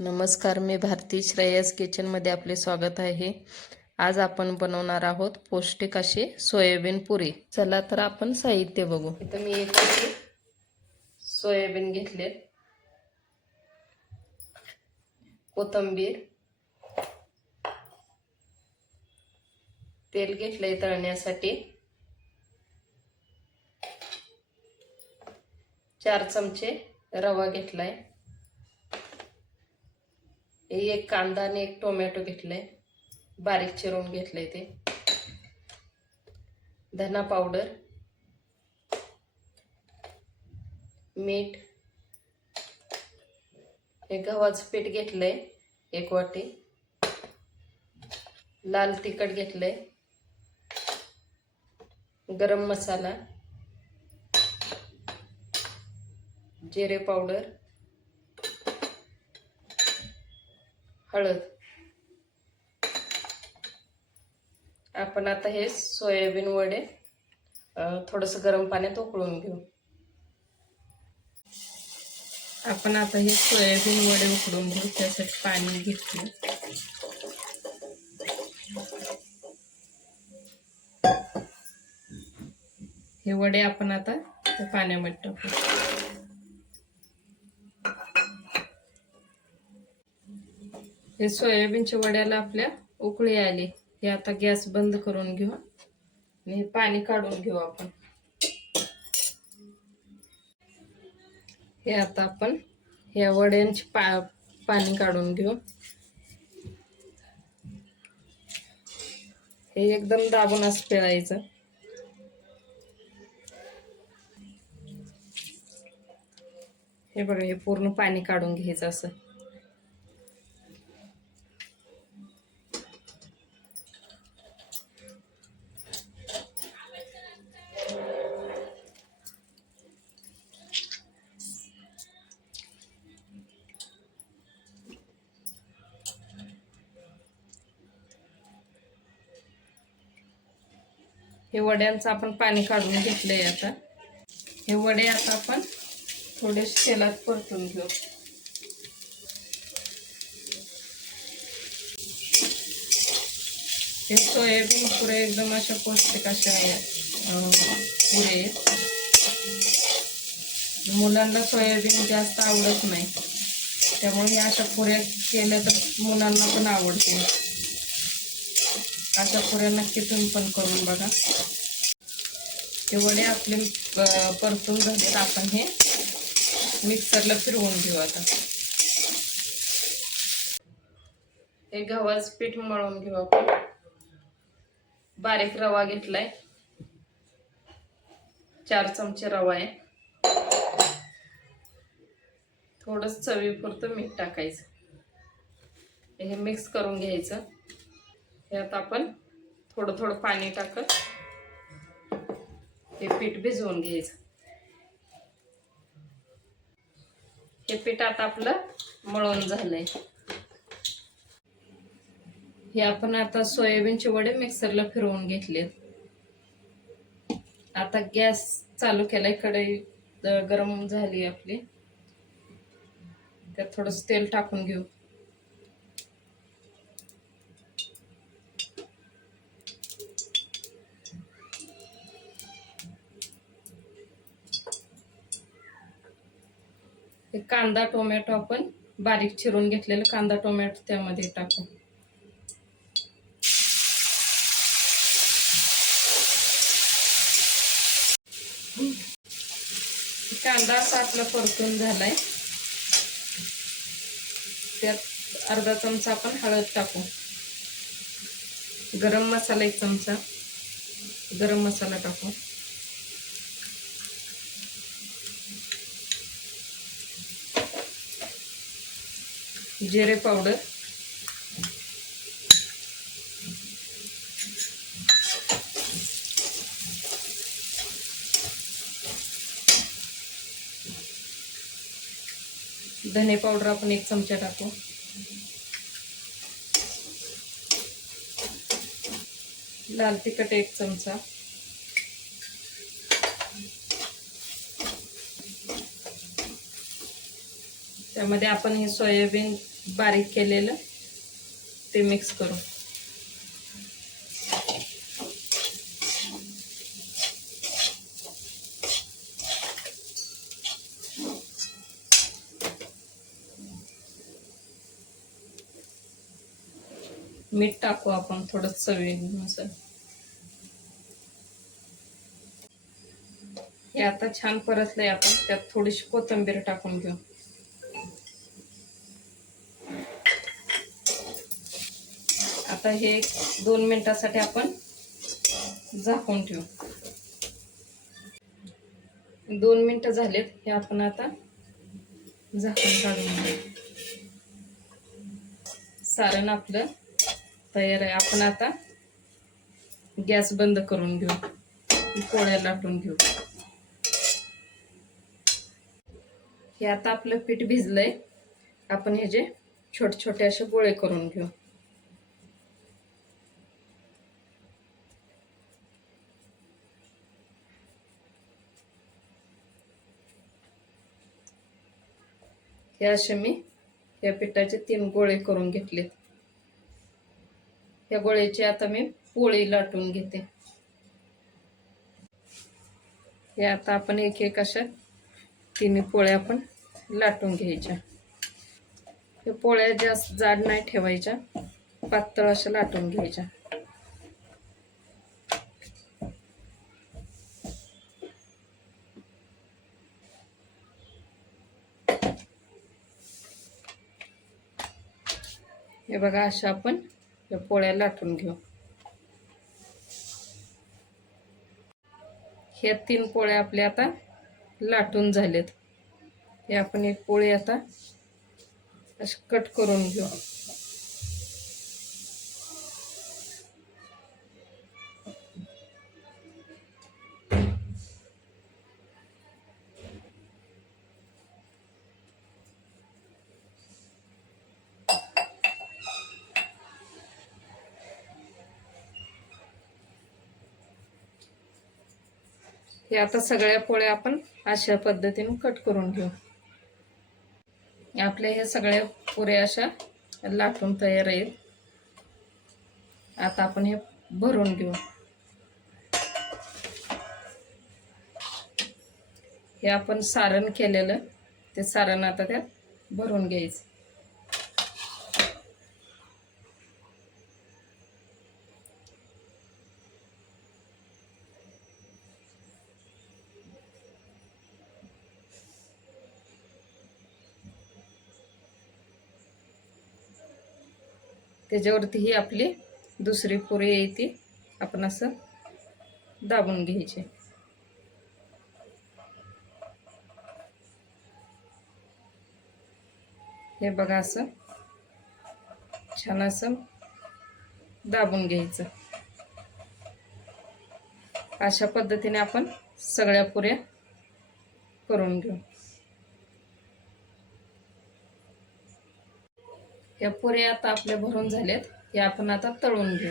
नमस्कार, मी भारती श्रेयस किचनमध्ये आपले स्वागत आहे। आज आपण बनवणार आहोत पौष्टिक अशी सोयाबीन पुरी। चला तर आपण साहित्य बघू। इथं मी एक सोयाबीन घेतले, कोथिंबीर, तेल घेतले तळण्यासाठी, 4 चमचे रवा घेतलाय, एक कांदा आणि एक टोमॅटो घेतलाय, बारीक चिरून घेतलंय ते, धना पावडर, मीठ, एक गव्हाचं पीठ घेतलंय 1 वाटी, लाल तिखट घेतलंय, गरम मसाला, जिरे पावडर, हळद। आपण आता हे सोयाबीन वडे थोडंसं गरम पाण्यात उकळून घेऊ। आपण आता हे सोयाबीन वडे उकळून घेऊ, त्यासाठी पाणी घेतले। हे वडे आपण आता त्या पाण्यामध्ये टाकू। हे सोयाबीनच्या वड्याला आपल्या उकळी आली, हे आता गॅस बंद करून घेऊ आणि हे पाणी काढून घेऊ आपण। हे आता आपण या वड्यांचे पाणी काढून घेऊ। हे एकदम दाबून असं पिळायचं। हे बघा, हे पूर्ण पाणी काढून घ्यायचं असं। हे वड्यांचं आपण पाणी काढून घेतलंय। आता हे वडे आता आपण थोडेसे तेलात परतून घेऊ। हे सोयाबीन पुरे एकदम अशा पौष्टिक अशा पुरे। मुलांना सोयाबीन जास्त आवडत नाही, त्यामुळे अशा पुऱ्या केल्या तर मुलांना पण आवडते। अशा पुऱ्या नक्की तुम्ही पण करून बघा। हे वडे आपले परतून झाले, आपण हे मिक्सरला फिरवून घेऊ। आता हे गव्हाचं पीठ मळून घेऊ आपण। बारीक रवा घेतलाय, 4 चमचे रवा आहे, थोडंच चवीपुरतं मीठ टाकायचं। हे मिक्स करून घ्यायचं। यात आपण थोडं थोडं पाणी टाकत हे पीठ भिजवून घ्यायचं। हे पीठ आता आपलं मळून झालंय। हे आपण आता सोयाबीनचे वडे मिक्सरला फिरवून घेतले। आता गॅस चालू केलाय, कढई गरम झाली आपली, त्यात थोडंसं तेल टाकून घेऊ। हे कांदा टोमॅटो आपण बारीक चिरून घेतलेलं कांदा टोमॅटो त्यामध्ये टाकू। कांदा असा आपला परतून झालाय, त्यात अर्धा चमचा आपण हळद टाकू, गरम मसाला 1 चमचा गरम मसाला टाकू, जिरे पावडर, धने पावडर आपण 1 चमचा टाकू, लाल तिखट 1 चमचा, त्यामध्ये आपण हे सोयाबीन बारीक केलेलं ते मिक्स करू. मीठ टाकू आपण थोडं चवीनुसार. हे आता छान परतलंय, आपण त्यात थोडीशी कोथिंबीर टाकून घेऊ. आता हे 2 मिनिटासाठी आपण झाकून ठेवू. 2 मिनिटं झालेत. हे आपण आता झाकण काढून घेऊ. सारण आपलं तयार आहे. आपण आता गॅस बंद करून घेऊ. पोळ्या लाटून घेऊ. हे आता आपलं पीठ भिजलंय. आपण हे जे छोटे छोटे असे गोळे करून घेऊ. हे असे मी या पिठाचे 3 गोळे करून घेतले. या गोळ्याची आता मी पोळी लाटून घेते. हे आता आपण एक एक अशा 3 पोळ्या आपण लाटून घ्यायच्या. हे पोळ्या जास्त जाड नाही ठेवायच्या, पातळ अशा लाटून घ्यायच्या. हे बघा, अशा आपण या पोळ्या लाटून घेऊ. ह्या 3 पोळ्या आपल्या आता लाटून झालेत. हे आपण एक पोळी आता अशी कट करून घेऊ. हे आता सगळ्या पोळ्या आपण अशा पद्धतीने कट करून घेऊ. आपल्या हे सगळ्या पुऱ्या अशा लाटून तयार आहेत. आता आपण हे भरून घेऊ. हे आपण सारण केलेलं ते सारण आता त्यात भरून घ्यायचं. त्याच्यावरती ही आपली दुसरी पुरी येते, आपण असं दाबून घ्यायची. हे बघा, असं छान असं दाबून घ्यायचं. अशा पद्धतीने आपण सगळ्या पुऱ्या करून घेऊ. या पुऱ्या आता आपल्या भरून झाल्यात. हे आपण आता तळून घेऊ.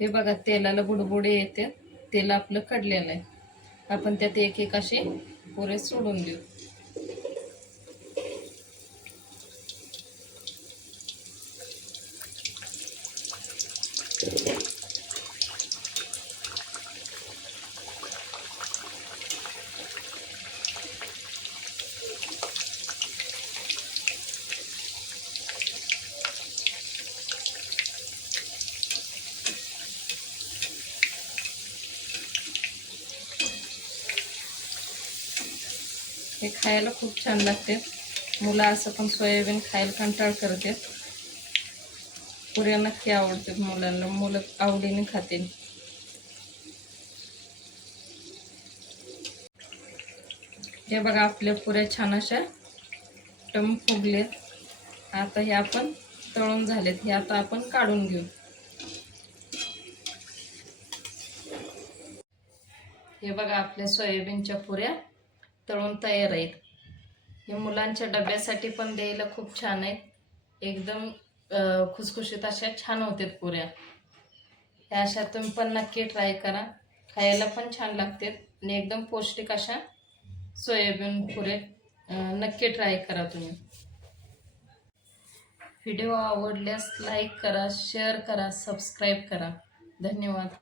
हे बघा, तेलाला बुडबुडे येते. तेल आपलं कडलेलं आहे. आपण त्यात एक एक असे पुरे सोडून देऊ. हे खायला खूप छान लागते. मुलं असं पण सोयाबीन खायला कंटाळ करते. पुऱ्या नक्की आवडते मुलांना. मुलं आवडीने खातील. हे बघा, आपल्या पुऱ्या छान अशा टम फुगलेत. आता हे आपण तळून झालेत. हे आता आपण काढून घेऊ. हे बघा, आपल्या सोयाबीनच्या पुऱ्या तळून तयार आहेत. हे मुलांच्या डब्यासाठी पण द्यायला खूप छान आहेत. एकदम खुसखुशीत अशा छान होतात पुऱ्या. ह्या अशा तुम्ही पण नक्की ट्राय करा. खायला पण छान लागतात आणि एकदम पौष्टिक अशा सोयाबीन पुऱ्या नक्की ट्राय करा तुम्ही. व्हिडिओ आवडल्यास लाईक करा, शेअर करा, सबस्क्राईब करा. धन्यवाद.